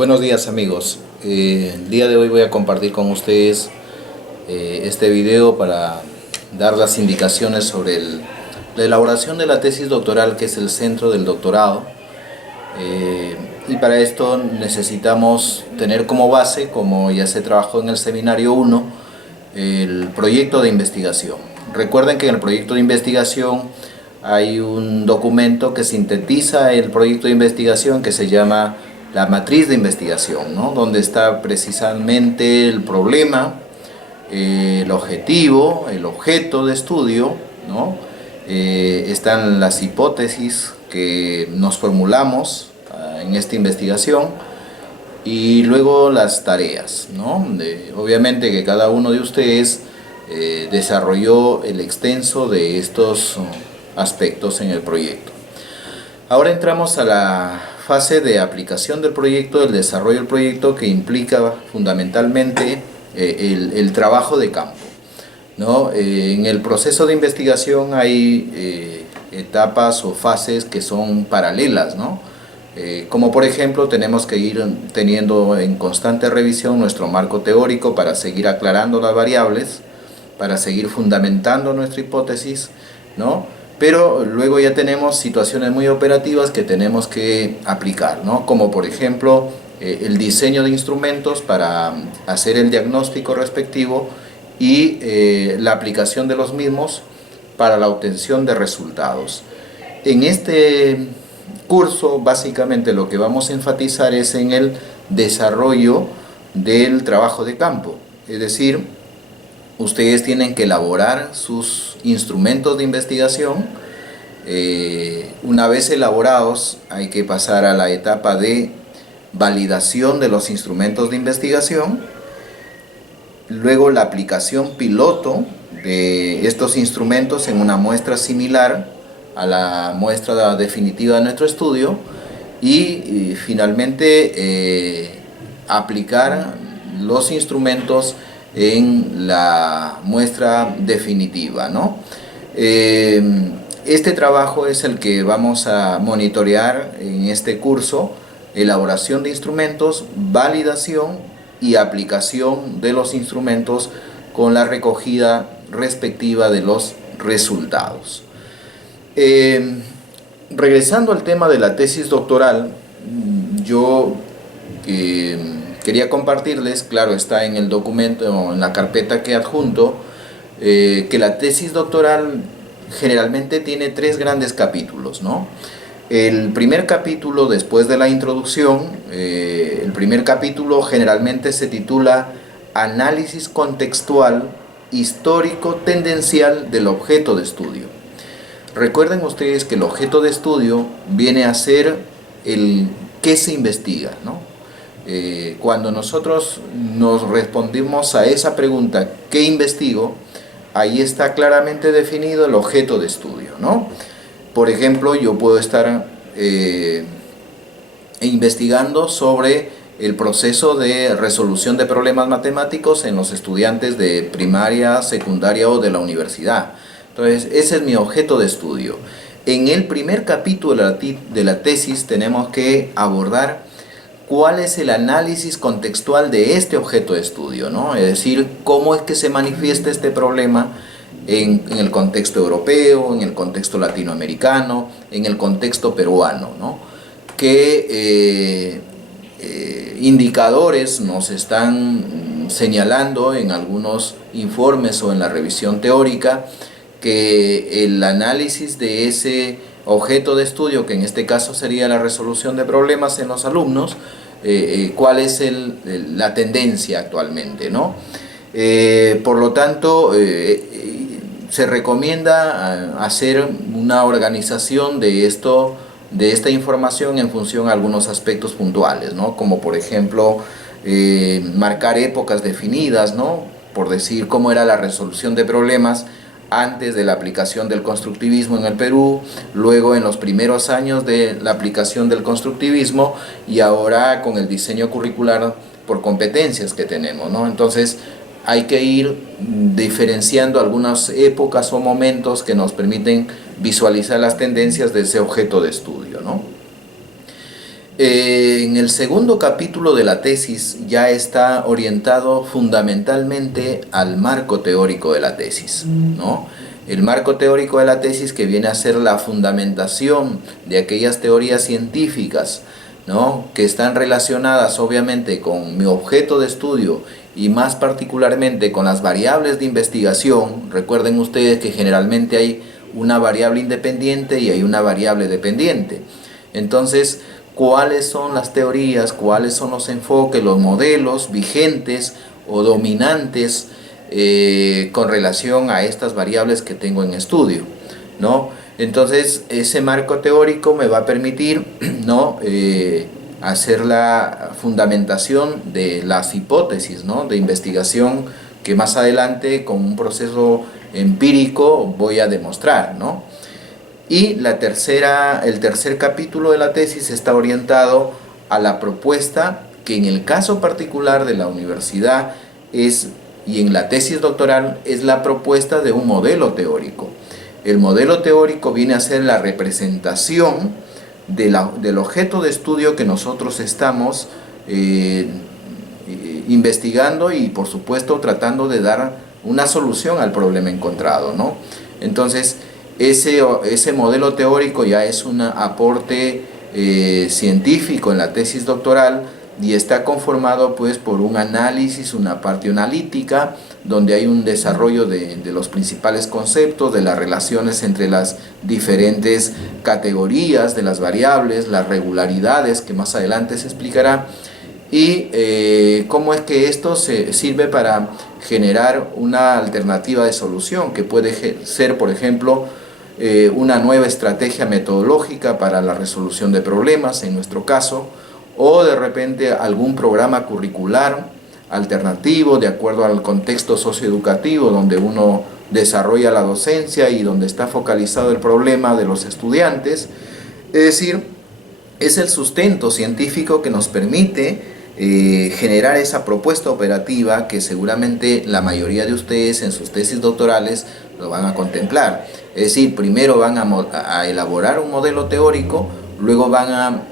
Buenos días amigos, el día de hoy voy a compartir con ustedes este video para dar las indicaciones sobre la elaboración de la tesis doctoral, que es el centro del doctorado. Y para esto necesitamos tener como base, como ya se trabajó en el seminario 1, el proyecto de investigación. Recuerden que en el proyecto de investigación hay un documento que sintetiza el proyecto de investigación que se llama la matriz de investigación, ¿no? Donde está precisamente el problema, el objetivo, el objeto de estudio, ¿no? Están las hipótesis que nos formulamos en esta investigación y luego las tareas, ¿no? Obviamente que cada uno de ustedes desarrolló el extenso de estos aspectos en el proyecto. Ahora entramos a la fase de aplicación del proyecto, el desarrollo del proyecto, que implica fundamentalmente el trabajo de campo, ¿no? En el proceso de investigación hay etapas o fases que son paralelas, ¿no? Como por ejemplo tenemos que ir teniendo en constante revisión nuestro marco teórico para seguir aclarando las variables, para seguir fundamentando nuestra hipótesis, ¿no? Pero luego ya tenemos situaciones muy operativas que tenemos que aplicar, ¿no? Como por ejemplo el diseño de instrumentos para hacer el diagnóstico respectivo y la aplicación de los mismos para la obtención de resultados. En este curso básicamente lo que vamos a enfatizar es en el desarrollo del trabajo de campo, es decir, ustedes tienen que elaborar sus instrumentos de investigación. Una vez elaborados hay que pasar a la etapa de validación de los instrumentos de investigación, luego la aplicación piloto de estos instrumentos en una muestra similar a la muestra definitiva de nuestro estudio y finalmente aplicar los instrumentos en la muestra definitiva, ¿no? Este trabajo es el que vamos a monitorear en este curso: elaboración de instrumentos, validación y aplicación de los instrumentos con la recogida respectiva de los resultados. Regresando al tema de la tesis doctoral, yo quería compartirles, claro, está en el documento, en la carpeta que adjunto, que la tesis doctoral generalmente tiene 3 grandes capítulos, ¿no? El primer capítulo, después de la introducción, el primer capítulo generalmente se titula Análisis contextual, histórico, tendencial del objeto de estudio. Recuerden ustedes que el objeto de estudio viene a ser el qué se investiga, ¿no? Cuando nosotros nos respondimos a esa pregunta, ¿qué investigo?, ahí está claramente definido el objeto de estudio, ¿no? Por ejemplo, yo puedo estar investigando sobre el proceso de resolución de problemas matemáticos en los estudiantes de primaria, secundaria o de la universidad. Entonces, ese es mi objeto de estudio. En el primer capítulo de la tesis tenemos que abordar cuál es el análisis contextual de este objeto de estudio, ¿no? Es decir, cómo es que se manifiesta este problema en el contexto europeo, en el contexto latinoamericano, en el contexto peruano, ¿no? ¿Qué indicadores nos están señalando en algunos informes o en la revisión teórica que el análisis de ese objeto de estudio, que en este caso sería la resolución de problemas en los alumnos, cuál es la tendencia actualmente, ¿no? Por lo tanto, se recomienda hacer una organización de esta información en función a algunos aspectos puntuales, ¿no? Como por ejemplo, marcar épocas definidas, ¿no? Por decir, cómo era la resolución de problemas antes de la aplicación del constructivismo en el Perú, luego en los primeros años de la aplicación del constructivismo y ahora con el diseño curricular por competencias que tenemos, ¿no? Entonces hay que ir diferenciando algunas épocas o momentos que nos permiten visualizar las tendencias de ese objeto de estudio, ¿no? En el segundo capítulo de la tesis ya está orientado fundamentalmente al marco teórico de la tesis, ¿no? El marco teórico de la tesis, que viene a ser la fundamentación de aquellas teorías científicas, ¿no?, que están relacionadas obviamente con mi objeto de estudio y más particularmente con las variables de investigación. Recuerden ustedes que generalmente hay una variable independiente y hay una variable dependiente. Entonces, ¿cuáles son las teorías, cuáles son los enfoques, los modelos vigentes o dominantes con relación a estas variables que tengo en estudio, ¿no? Entonces, ese marco teórico me va a permitir, ¿no?, hacer la fundamentación de las hipótesis, ¿no?, de investigación que más adelante, con un proceso empírico, voy a demostrar, ¿no? Y el tercer capítulo de la tesis está orientado a la propuesta que en el caso particular de la universidad y en la tesis doctoral es la propuesta de un modelo teórico. El modelo teórico viene a ser la representación del objeto de estudio que nosotros estamos investigando y, por supuesto, tratando de dar una solución al problema encontrado, ¿no? Entonces, ese modelo teórico ya es un aporte científico en la tesis doctoral y está conformado pues por un análisis, una parte analítica, donde hay un desarrollo de los principales conceptos, de las relaciones entre las diferentes categorías de las variables, las regularidades que más adelante se explicará, y cómo es que esto se sirve para generar una alternativa de solución que puede ser, por ejemplo, una nueva estrategia metodológica para la resolución de problemas, en nuestro caso, o de repente algún programa curricular alternativo de acuerdo al contexto socioeducativo donde uno desarrolla la docencia y donde está focalizado el problema de los estudiantes. Es decir, es el sustento científico que nos permite generar esa propuesta operativa que seguramente la mayoría de ustedes en sus tesis doctorales lo van a contemplar. Es decir, primero van a elaborar un modelo teórico, luego van a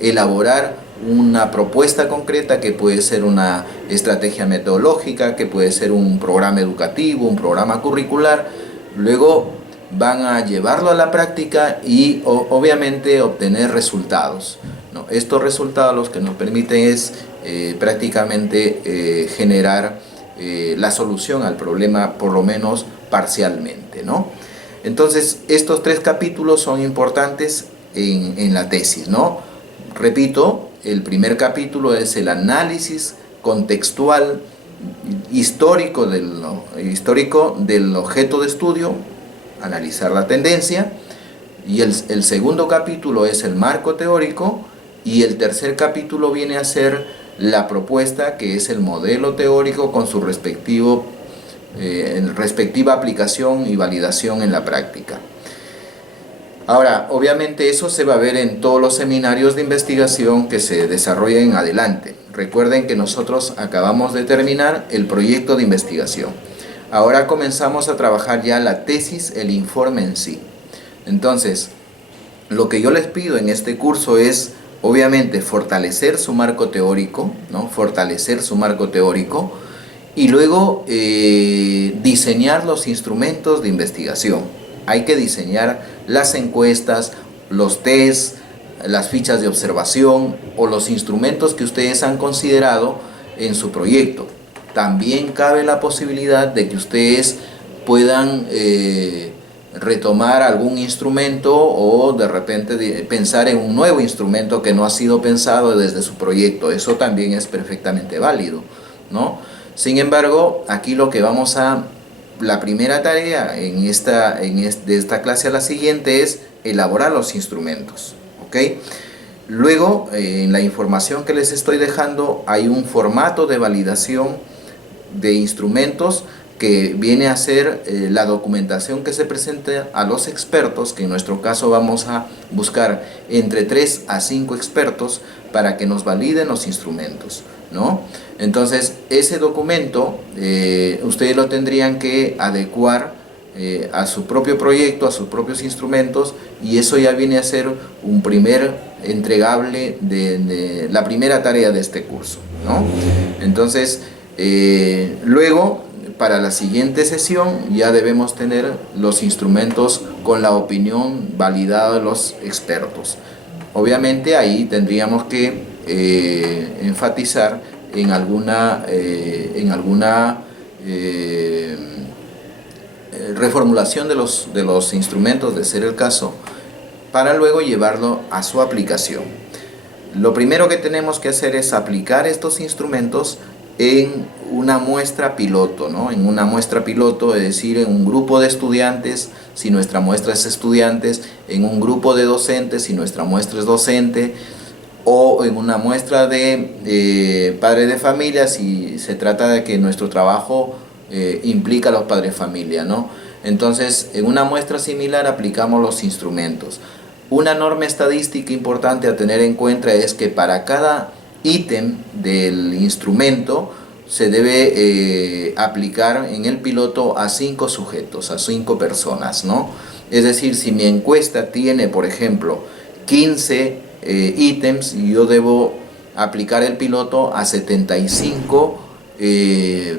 elaborar una propuesta concreta que puede ser una estrategia metodológica, que puede ser un programa educativo, un programa curricular, luego van a llevarlo a la práctica y obviamente obtener resultados, ¿no? Estos resultados los que nos permiten es prácticamente generar la solución al problema, por lo menos parcialmente, ¿no? Entonces, estos tres capítulos son importantes en la tesis, ¿no? Repito, el primer capítulo es el análisis contextual histórico del objeto de estudio, analizar la tendencia, y el segundo capítulo es el marco teórico, y el tercer capítulo viene a ser la propuesta, que es el modelo teórico con su respectiva aplicación y validación en la práctica. Ahora, obviamente eso se va a ver en todos los seminarios de investigación que se desarrollen adelante. Recuerden que nosotros acabamos de terminar el proyecto de investigación. Ahora comenzamos a trabajar ya la tesis, el informe en sí. Entonces, lo que yo les pido en este curso es, obviamente, fortalecer su marco teórico, ¿no? Fortalecer su marco teórico y luego diseñar los instrumentos de investigación. Hay que diseñar las encuestas, los tests, las fichas de observación o los instrumentos que ustedes han considerado en su proyecto. También cabe la posibilidad de que ustedes puedan retomar algún instrumento o de repente pensar en un nuevo instrumento que no ha sido pensado desde su proyecto. Eso también es perfectamente válido, ¿no? Sin embargo, aquí lo que la primera tarea de esta clase a la siguiente es elaborar los instrumentos, ¿ok? Luego, en la información que les estoy dejando, hay un formato de validación de instrumentos que viene a ser la documentación que se presenta a los expertos, que en nuestro caso vamos a buscar entre 3 a 5 expertos para que nos validen los instrumentos, ¿no? Entonces, ese documento ustedes lo tendrían que adecuar a su propio proyecto, a sus propios instrumentos, y eso ya viene a ser un primer entregable de la primera tarea de este curso, ¿no? Entonces, luego, para la siguiente sesión, ya debemos tener los instrumentos con la opinión validada de los expertos. Obviamente ahí tendríamos que enfatizar en alguna reformulación de los instrumentos, de ser el caso, para luego llevarlo a su aplicación. Lo primero que tenemos que hacer es aplicar estos instrumentos en una muestra piloto, ¿no? En una muestra piloto, es decir, en un grupo de estudiantes, si nuestra muestra es estudiantes, en un grupo de docentes, si nuestra muestra es docente, o en una muestra de padres de familia, si se trata de que nuestro trabajo implica a los padres de familia, ¿no? Entonces, en una muestra similar aplicamos los instrumentos. Una norma estadística importante a tener en cuenta es que para cada ítem del instrumento se debe aplicar en el piloto a 5 sujetos, a 5 personas, ¿no? Es decir, si mi encuesta tiene, por ejemplo, 15 ítems, yo debo aplicar el piloto a 75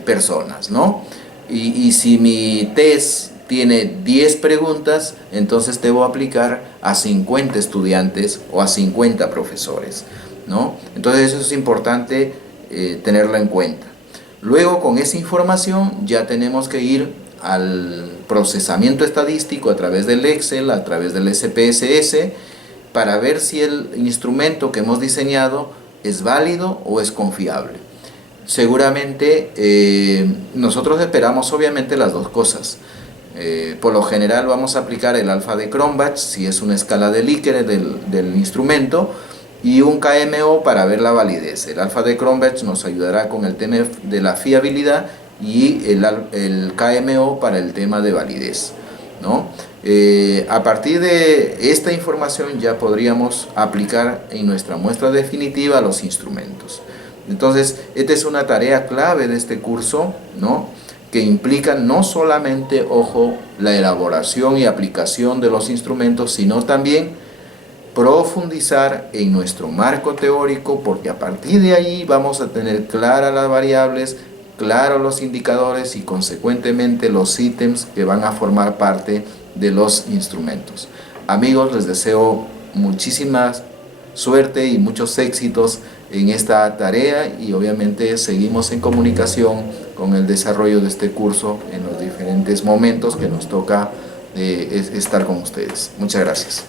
personas, ¿no? Y si mi test tiene 10 preguntas, entonces debo aplicar a 50 estudiantes o a 50 profesores, ¿no? Entonces eso es importante tenerlo en cuenta. Luego, con esa información ya tenemos que ir al procesamiento estadístico a través del Excel, a través del SPSS, para ver si el instrumento que hemos diseñado es válido o es confiable. Seguramente nosotros esperamos obviamente las dos cosas. Por lo general vamos a aplicar el alfa de Cronbach, si es una escala de Likert del instrumento, y un KMO para ver la validez. El alfa de Cronbach nos ayudará con el tema de la fiabilidad y el KMO para el tema de validez, ¿no? A partir de esta información ya podríamos aplicar en nuestra muestra definitiva los instrumentos. Entonces, esta es una tarea clave de este curso, ¿no? Que implica no solamente, ojo, la elaboración y aplicación de los instrumentos, sino también profundizar en nuestro marco teórico, porque a partir de ahí vamos a tener claras las variables, claros los indicadores y consecuentemente los ítems que van a formar parte de los instrumentos. Amigos, les deseo muchísima suerte y muchos éxitos en esta tarea, y obviamente seguimos en comunicación con el desarrollo de este curso en los diferentes momentos que nos toca estar con ustedes. Muchas gracias.